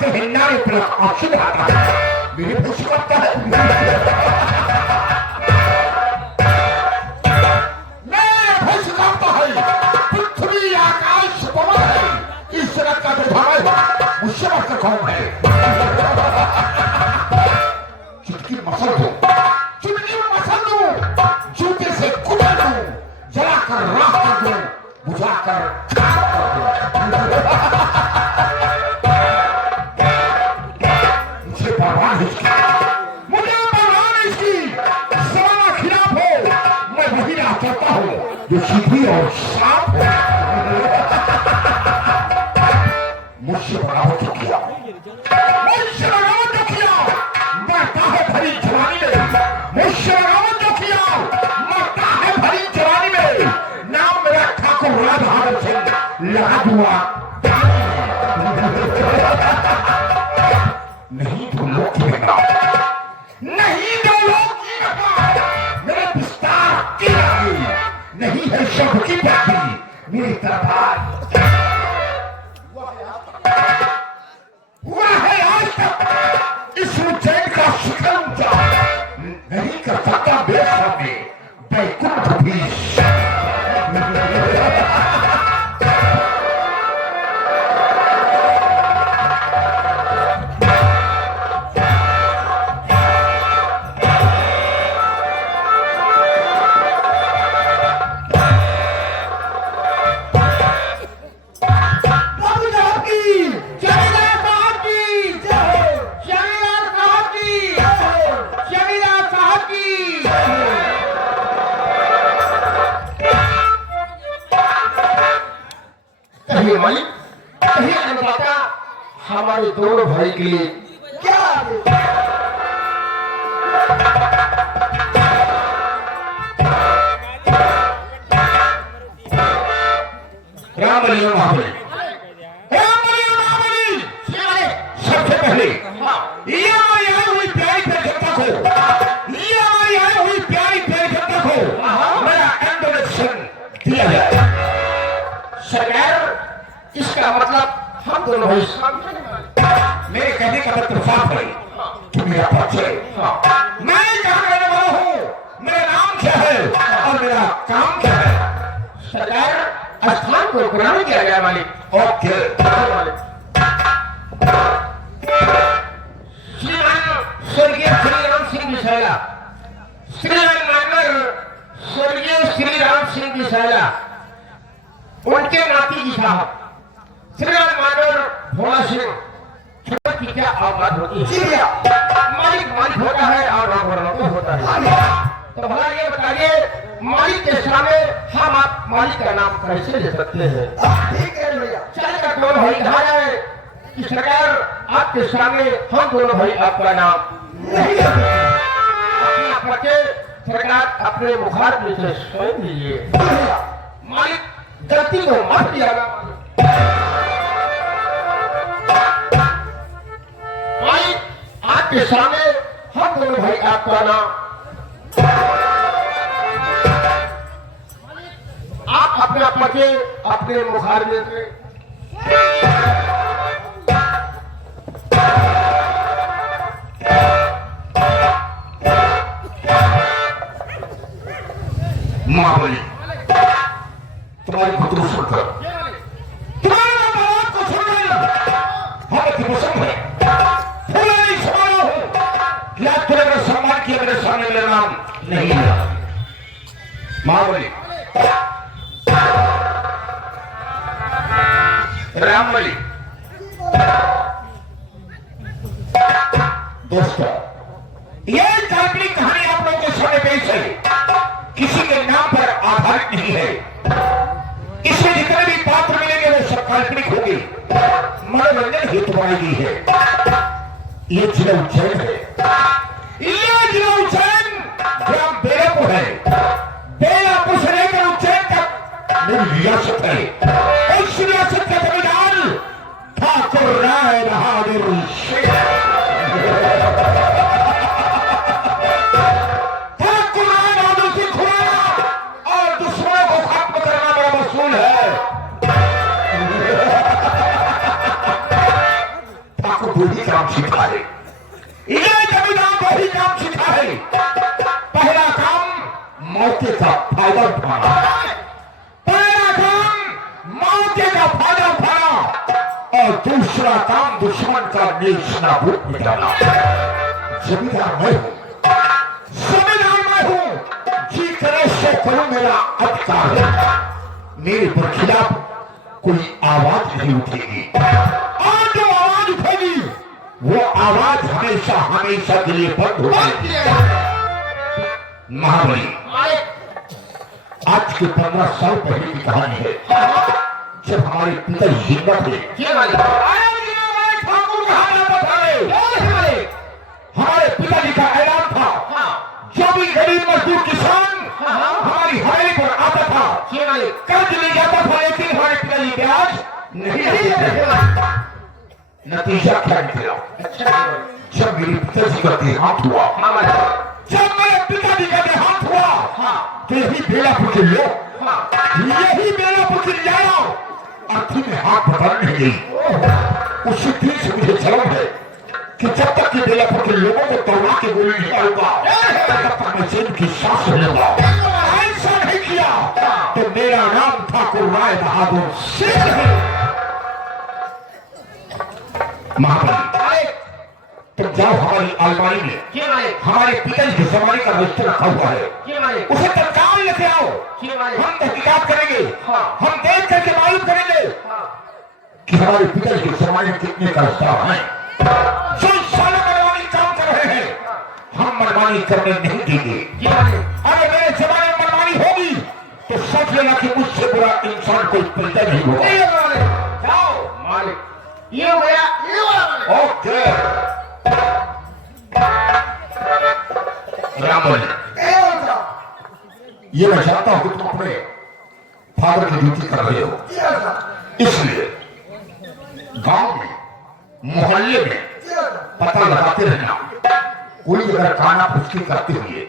आते हैं नारे पर आंसू बहाता है, मेरे खुशी करता है। मेरे खुशी करता है, पृथ्वी आकाश पवन है, इस जगत का जो भाई मुझसे बढ़कर कौन है? चुटकी मसल दो, चुटकी में मसल दो, जूते से कुचल दो, जलाकर राख कर दो, बुझाकर खाक कर दो। मुझे परवाह नहीं इसकी, मुझे परवाह नहीं इसकी, सवाना खिलाफ हो, मैं वही राह चलता हूँ जो सीधी और साफ है। मुझसे बगावत जो किया, मुझसे बगावत जो किया, मरता है भरी जवानी में, मुझसे बगावत जो किया, मरता है भरी जवानी में, नाम मेरा ठाकुर राधारमण सिंह लगा दूंगा। नहीं तो लोग की रहना, नहीं तो लोग की रहना, मेरे विस्तार की रानी, नहीं है शब्द की बाती, मेरी तलवार हुआ है आज तक इस उज्जैन का शिखर ऊंचा नहीं कर सकता बेस्वामी बैकुंठ भी। हमारे दोनों भाई के लिए क्या राम बलि महाबली, राम बलि महाबली, सबसे पहले ये हमारी आई हुई प्यारी प्यारी जनता को, ये हमारी आई हुई प्यारी प्यारी जनता को मेरा इंट्रोडक्शन दिया जाए। सरकार, इसका मतलब हम दोनों भाई मेरे कहने का मतलब साफ है कि मेरा परिचय, मैं कहाँ रहने वाला हूँ, मेरा नाम क्या है और मेरा काम क्या है। सरकार, स्थान को ग्रहण किया गया मालिक। ओके स्वर्गीय श्री राम सिंह विशाला, स्वर्गीय श्री राम सिंह विशाला, उनके नाती जी साहब श्री राम मानवर भोला सिंह की क्या आवाज होती है? मालिक मालिक होता है और राम होता है। तो भला ये बताइए, मालिक के सामने हम आप मालिक का नाम कैसे ले सकते हैं? ठीक है भैया, चलेगा दोनों भाई कहा जाए कि सरकार आपके सामने हम दोनों भाई आपका नाम नहीं लेते। अपने सरकार अपने मुखार में से स्वयं लीजिए। मालिक गलती को माफ किया। मालिक आपके सामने हम दोनों भाई आपका नाम, आप अपने पति अपने मुखार में से महाबली, तुम्हारी खुद सुनकर तुम्हारे बात को सुनकर हमें प्रसन्न है, फूले नहीं समाया हूँ कि आज तुमने मेरा सम्मान किया, मेरे सामने मेरा नाम नहीं लिया। महाबली, रामबली, दोस्तों, ये काल्पनिक कहानी आप लोगों के सामने पेश है, किसी के नाम पर आधारित नहीं है। इसमें जितने भी पात्र मिलेंगे वो सब काल्पनिक होंगे, मनोरंजन हेतु बनाई गई है। ये जिला उज्जैन है, ये जिला उज्जैन ग्राम बेलापुर है, बेलापुर से लेकर उज्जैन तक मेरी रियासत है। इस रियासत का जमींदार ठाकुर राय बहादुर शेख, ठाकुर राय बहादुर सिंह खुराना, और दुश्मनों को खत्म करना मेरा मसूल है। ठाकुर को ही काम सीखा है, ये जमींदार को ही काम सीखा है। पहला काम मौके का फायदा उठाना, पहला काम मौके का फायदा उठाना, और दूसरा काम दुश्मन का नेस्तनाबूद मिटाना। जमींदार मैं हूं, जमींदार मैं हूं, जी करे से करो, मेरा अधिकार है। मेरे पर खिलाफ कोई आवाज नहीं उठेगी, और जो आवाज उठेगी वो आवाज हमेशा हमेशा के लिए बंद हो जाएगी। महाबली, आज के 15 साल पहले की कहानी है, जब हमारे पिता जिंदा थे। हमारे पिताजी का ऐलान था, जो भी गरीब मजदूर किसान हमारी हवेली पर आता था, कर्ज ले जाता था, लेकिन हमारे पिताजी ब्याज नहीं देते थे। नतीजा क्या निकला? जब मेरे पिताजी का देहांत हुआ, जब मेरे पिताजी का देहांत हुआ, तो यही बेलापुर के लोग, यही बेलापुर के लोग अर्थी में हाथ पकड़ने गई। उसी दिन से मुझे जलन है कि जब तक कि बेलापुर के लोगों को तोड़वा के गोली नहीं डालूंगा, तब तक मैं चैन की सांस लूंगा। ऐसा नहीं किया तो मेरा नाम ठाकुर राय बहादुर सिंह है। महाबली, तुम जाओ हमारी अलमारी में हमारे पिताजी के जमाने का रजिस्टर रखा हुआ है, उसे तत्काल लेते आओ। हम तहकीकात करेंगे, हम देख करके मालूम करेंगे कि हमारे पिताजी के जमाने में कितने का हिसाब है। जो सालों मनमानी काम कर रहे हैं, हम मनमानी करने नहीं देंगे। अगर मेरे जमाने में मनमानी होगी तो सोच लेना कि मुझसे बुरा इंसान कोई पैदा नहीं होगा। जाओ मालिक, ये हो गया, ये हो गया। ओके रामोली, ये मैं चाहता हूं कि तुम अपने फादर की ड्यूटी कर रहे हो, इसलिए गांव में मोहल्ले में पता लगाते रहना। कोई अगर काना फुसकी करते हुए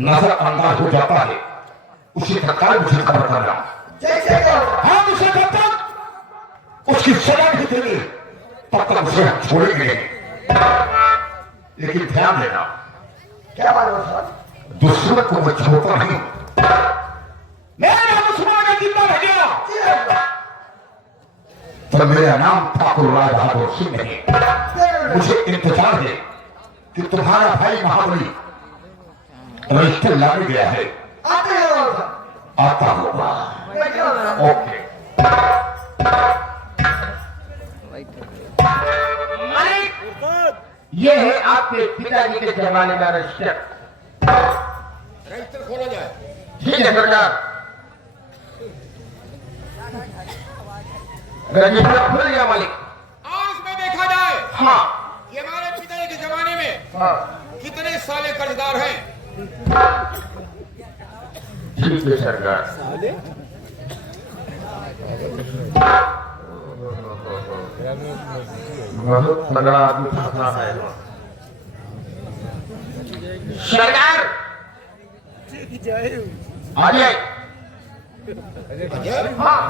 नजर अंदाज हो जाता है, उसी तत्काल मुझे खबर करना। हम उसे जब तक उसकी सजा नहीं देंगे तब तक उसे हम छोड़ेंगे नहीं। लेकिन ध्यान देना, क्या बात है सर, दुश्मन को मैं छोड़ता नहीं। मेरा दुश्मन का जिंदा रह गया तो मेरा नाम ठाकुर राय बहादुर सिंह नहीं। मुझे इंतजार है कि तुम्हारा भाई महाबली रजिस्टर लाने गया है, आता होगा। ओके ये है आपके पिताजी के जमाने का रजिस्टर। रजिस्टर खोला जाए। ठीक है सरकार, रजिस्टर खुल गया मालिक। और इसमें देखा जाए, हाँ, ये हमारे पिताजी के जमाने में हाँ, कितने साले कर्जदार हैं। ठीक है सरकार। बहुत तगड़ा आदमी फंसा है सरकार। आ जाए। हाँ,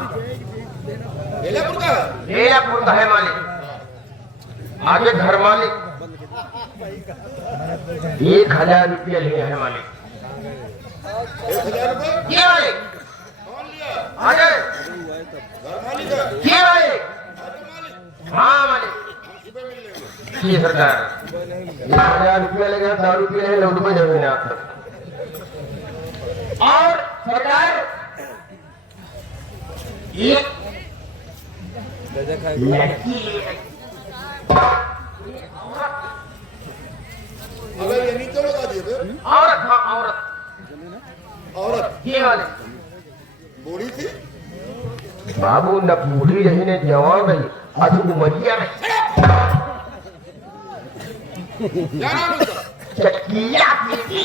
बेलापुर का है। बेलापुर का है मालिक। आगे घर मालिक 1000 रुपया लिए है मालिक। 1000 रुपए ये मालिक कौन लिया? आगे घर मालिक है। ये मालिक। मालिक हाँ मालिक, रुपए मिल लेंगे। जी सरकार। 1000 रुपया लगेगा, 10 रुपये है, लौट में जमीन आता। और सरकार एक लड़की अगर ये नीचे लगा दिए थे। औरत, हाँ औरत, औरत ये वाले बूढ़ी थी। बाबू न बूढ़ी रही ने जवान रही, आज उमरिया रही। क्या नाम है उसका? चकिया पीती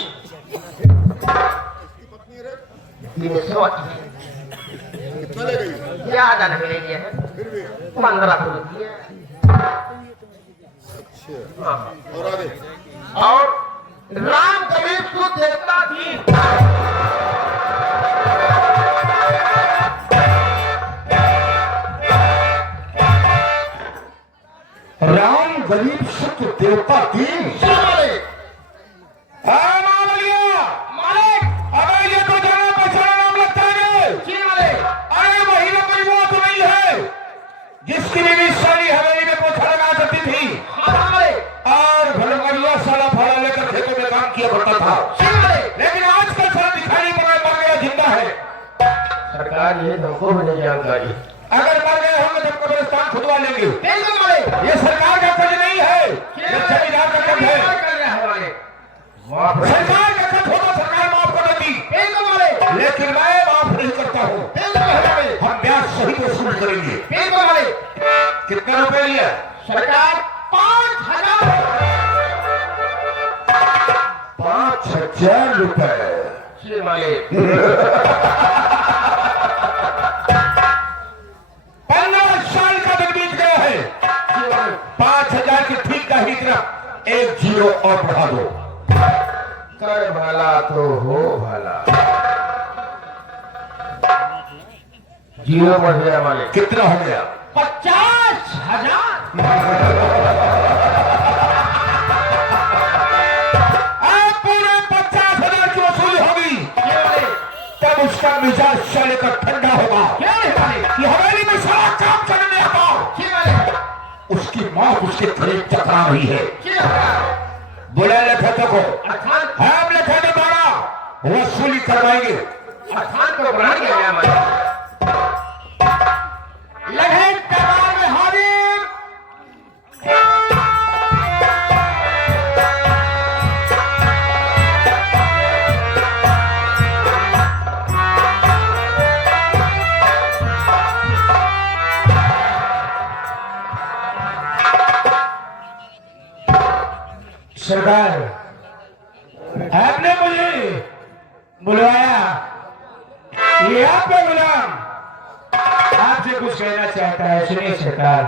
पत्नी है। 300 कितना ले गई? ज्यादा नहीं लेंगे, फिर भी 15 को रुपये। अच्छा। हाँ। और आगे और राम कबीर को देवता थी। राम गरीब सुख देवता दीन। हाँ मालिया, अरे ये तो जाना पहचाना नाम लगता है। अरे वही ना, कोई वो तो नहीं है जिसकी बीवी साली हवेली में पोछा लगा सकती थी और भलमरिया साला फाड़ा लेकर खेतों में काम किया करता था। लेकिन आजकल साला दिखाई नहीं पड़ा, मर गया जिंदा है। सरकार ये हमको भी नहीं जानकारी। अगर मर गए होंगे तो कब्रिस्तान खुदवा लेंगे। ये सरकार का कर्ज नहीं है, ये जमींदार का कर्ज है। सरकार का कर्ज होगा, सरकार माफ कर देती, लेकिन मैं माफ नहीं करता हूँ। हम ब्याज सही वसूल करेंगे। कितने रुपए लिया सरकार 5,000। 5,000 रुपए। 15 साल का दिन बीत गया है। 5,000 की ठीक का ही तरफ 1 जीरो और बढ़ा दो। कर भला तो हो भला। जीरो बढ़ गया मालिक। कितना हो गया? 50,000। अब पूरे 50,000 की वसूली होगी, तब उसका मिजाज से लेकर ठंडा होगा कि हवेली में सारा काम करने आता। उसकी मां उसके करीब टकरा रही है। बुला लेखा को हम लेखा तो बारा वसूली करवाएंगे। को बना गया मालिक। लहर दरबार में हाजिर। सरकार, आपने मुझे बुलवाया, ये आपका गुलाम आपसे कुछ कहना चाहता है, सुनिए सरकार।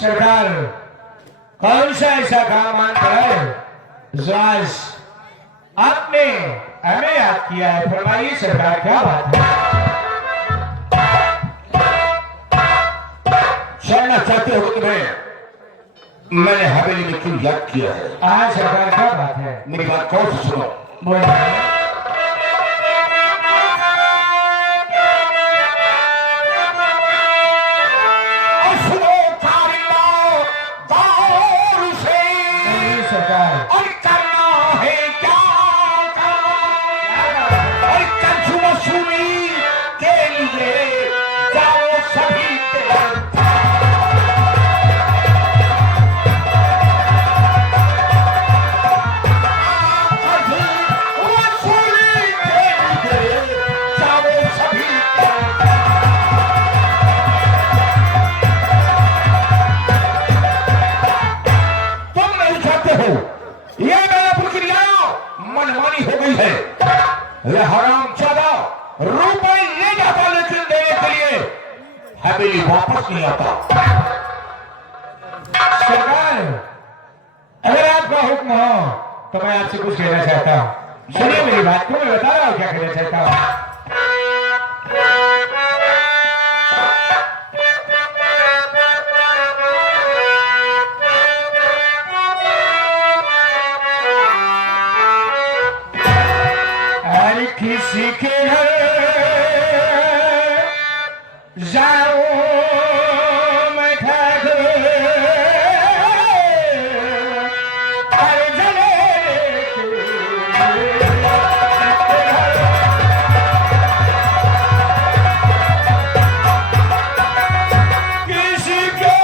सरकार, कौन सा ऐसा काम मानता है जो आज आपने हमें याद किया है? फरमाइए सरकार, क्या बात है? जानना चाहते हो तुम्हें मैंने हवेली में क्यों याद किया है? हाँ सरकार, क्या बात है? मेरी बात कौन सी सुनो। बोलिए। और करना है क्या और कर्ज वसूली के लिए जाओ सभी वसूली के लिए जाओ सभी। तुम नहीं चाहते हो ये मेरा प्रक्रिया मनमानी हो गई है। ये हरामजादा रुपए ले जाता लेकिन देने के लिए हवेली वापस नहीं आता। सरकार, अगर आपका हुक्म हो तो मैं आपसे कुछ कहना चाहता हूँ। सुनिए मेरी बात को, मैं बता रहा हूँ क्या कहना चाहता हूँ। किसी के घर जाओ मैं ठाकुर हर किसी के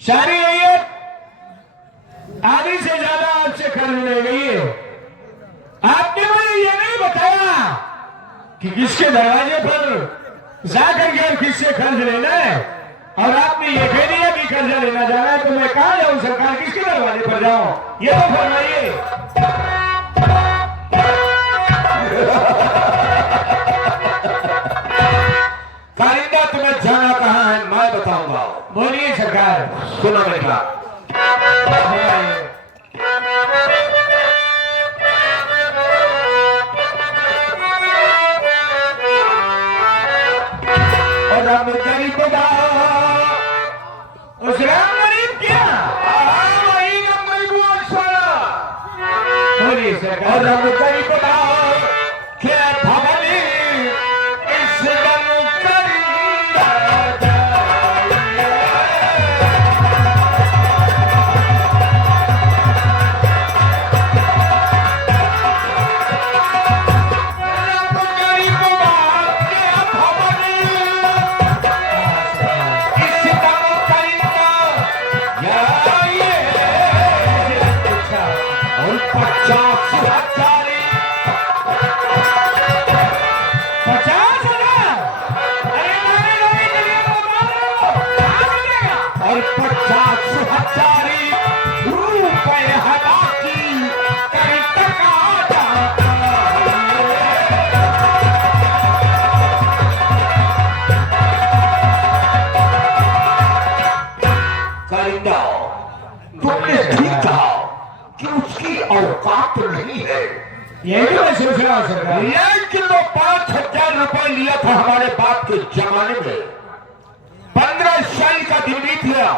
सारी रैयत आधी से ज्यादा आपसे कर्ज ले गई है। आपने मुझे ये नहीं बताया कि किसके दरवाजे पर जाकर के किससे कर्ज लेना है, और आपने ये कह दिया कि कर्ज लेना जाना है तो मैं कहां जाऊं सरकार, किसके दरवाजे पर जाऊं, ये तो फरमाइए। कारिंदा तुम्हें जाना कहाँ है मैं बताऊंगा। बोलिए सरकार। सुनो मेरी बात। और राम गरीब उस राम गरीब क्या वही राम गरीब बोलिए सरकार। और राम गरीब क्या भवानी इस दम तुमने ठीक कहा कि उसकी औकात नहीं है, यही मैं सोच रहा हूं सरकार। लेकिन वो 5,000 रुपए लिया था हमारे बाप के जमाने में, 15 साल का दिन बीत गया,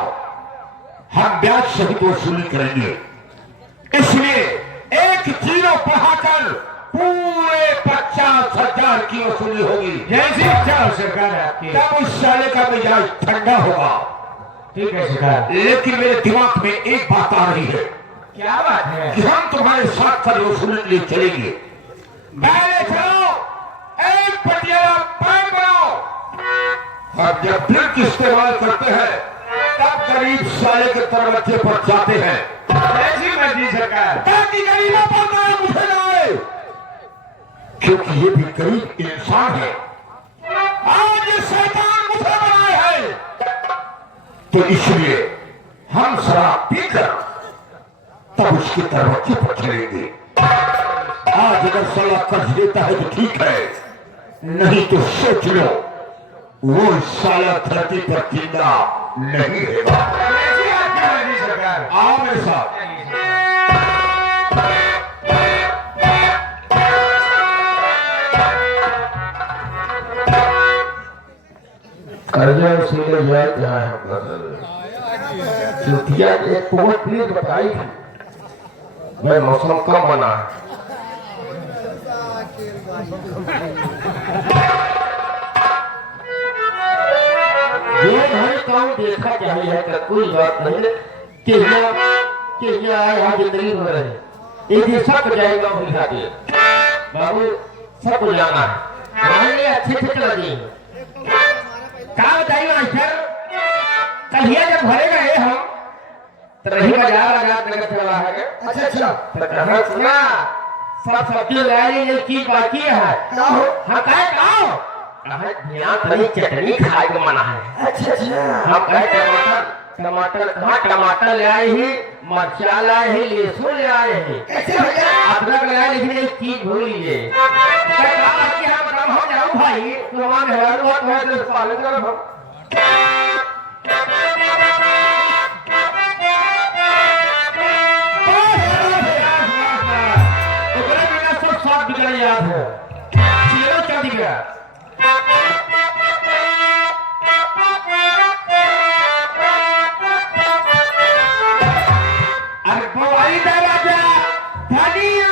हम ब्याज सहित वसूली करेंगे, इसलिए एक जीरो बढ़ाकर पूरे 50,000 की वसूली होगी। जैसी इच्छा हो सरकार आपकी। तब उस साले का मिजाज ठंडा होगा। ठीक है सरकार। लेकिन मेरे दिमाग में एक बात आ रही है। क्या बात है? कि हम तुम्हारे साथ कर वसूलने के लिए चलेंगे। पहले चलो एक पटियाला पैक बनाओ, और जब ड्रिंक इस्तेमाल करते हैं तब गरीब साले के दरवाजे पर जाते हैं। ऐसी मर्जी सरकार, ताकि गरीबों पर ना मुझे ना आए, क्योंकि ये भी गरीब इंसान है। आज ये शैतान मुझे बनाए है, तो इसलिए हम शराब पीकर तब उसके दरवाजे पर चलेंगे। आज अगर साला कर्ज देता है तो ठीक है, नहीं तो सोच लो वो साला धरती पर जिंदा नहीं रहेगा। आओ मेरे साथ। कर्जा इसीलिए याद यहाँ है चुतिया एक बहुत प्लीज बताई थी मैं मौसम कम बना ये भाई काम देखा चाहिए कि कोई बात नहीं कि यहाँ जिंदगी हो रही ये सब जाएगा बुझा दे बाबू सब जाना है अच्छे से चला जाइए क्या बताइए मास्टर कल जब भरे गए हम तो रही बाजार आजाद नगर चला है। अच्छा तो कहा सुना सब सब्जी लाई ये चीज बाकी है हाँ कहे कहो कहे ध्यान तनी चटनी खाए के मना है। अच्छा अच्छा हम कहे टमाटर कहाँ टमाटर ले आए ही, मरचा लाए ही, लहसुन ले आए ही, कैसे भैया अदरक ले आए, लेकिन एक चीज भूल लीजिए। हम जाऊँ भाई तो हमारे हजार बात पालन करो। याद है चलो क्या दिख रहा अरे बोली दरवाजा धनिया